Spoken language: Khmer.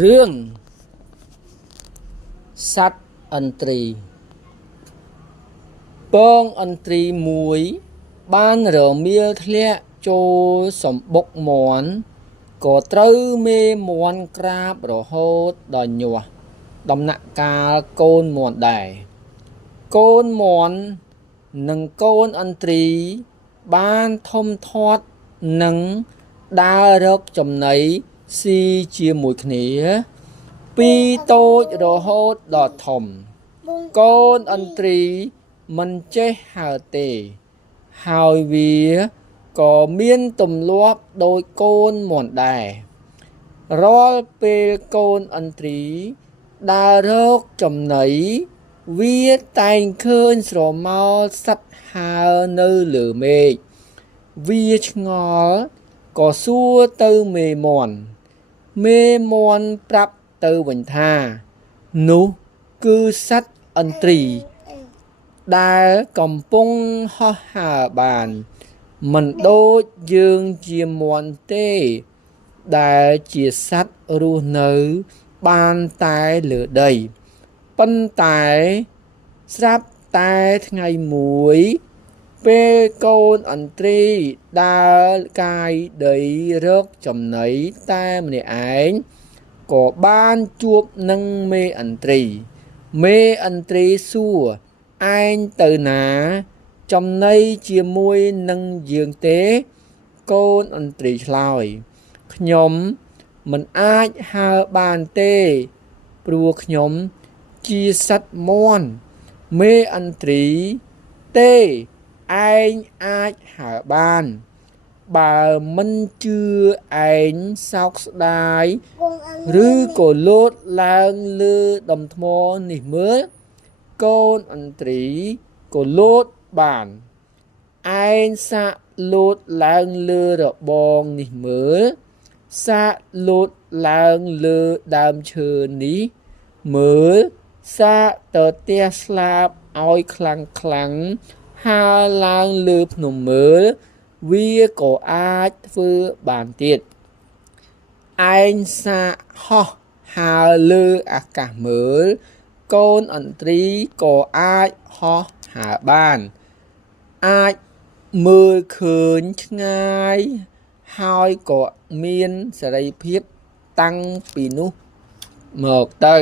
រឿងសត្វឥន្ទ្រីពងឥន្ទ្រីមួយបានរមៀលធ្លាក់ចូលសម្បុកមាន់ក៏ត្រូវមេមាន់ក្រាបរហូតដល់ញាស់ដំណាក់កាលកូនមាន់ដែរកូនមាន់និងកូនឥន្ទ្រីបានធំធាត់និងដើររកចំណីស៊ីជាមួយគ្នាពីតូចរហូតដល់ធំកូនឥន្ទ្រីមិនចេះហើរទេហើយវាក៏មានទម្លាប់ដូចកូនមាន់ដែររាល់ពេលកូនឥន្ទ្រីដើររកចំណីវាតែងឃើញស្រមោលសត្វហើរនៅលើមេឃវាឆ្ងល់ក៏សួរទៅមេមាន់ប្រាប់ទៅវិញថានោះគឺសត្វឥន្ទ្រីដែលកំពុងហោះហើរបានមិនដូចយើងជាមាន់ទេដែលជាសត្វរស់នៅបានតែលើដីប៉ុន្តែស្រាប់តែថ្ងៃមួយពេលកូនឥន្ទ្រីដើរកាយដីរកចំណីតែម្នាក់ឯងក៏បានជួបនឹងមេឥន្ទ្រីសួរឯងទៅណាចំណីជាមួយនឹងយើងទេកូនឥន្ទ្រីឆ្លើយខ្ញុំមិនអាចហើរបានទេព្រោះខ្ញុំជាសត្វមាន់មេឥន្ទ្រីទេឯងអាចហើរបានបើមិនជឿឯងសោកស្ដាយឬក៏លោតឡើងលើដុំថ្មនេះមើលកូនឥន្ទ្រីក៏លោតបានឯងសាកលោតឡើងលើរបងនេះមើលសាកលោតឡើងលើដើមឈើនេះមើលសាកទៅទះស្លាបឲ្យខ្លាំងហើរឡើងលើភ្នំមើលវាក៏អាចធ្វើបានទៀតឯងសាកហោះហើរលើអាកាសមើលកូនឥន្ទ្រីក៏អាចហោះហើរបានអាចមើលឃើញឆ្ងាយហើយក៏មានសេរីភាពតាំងពីនោះមកទៅ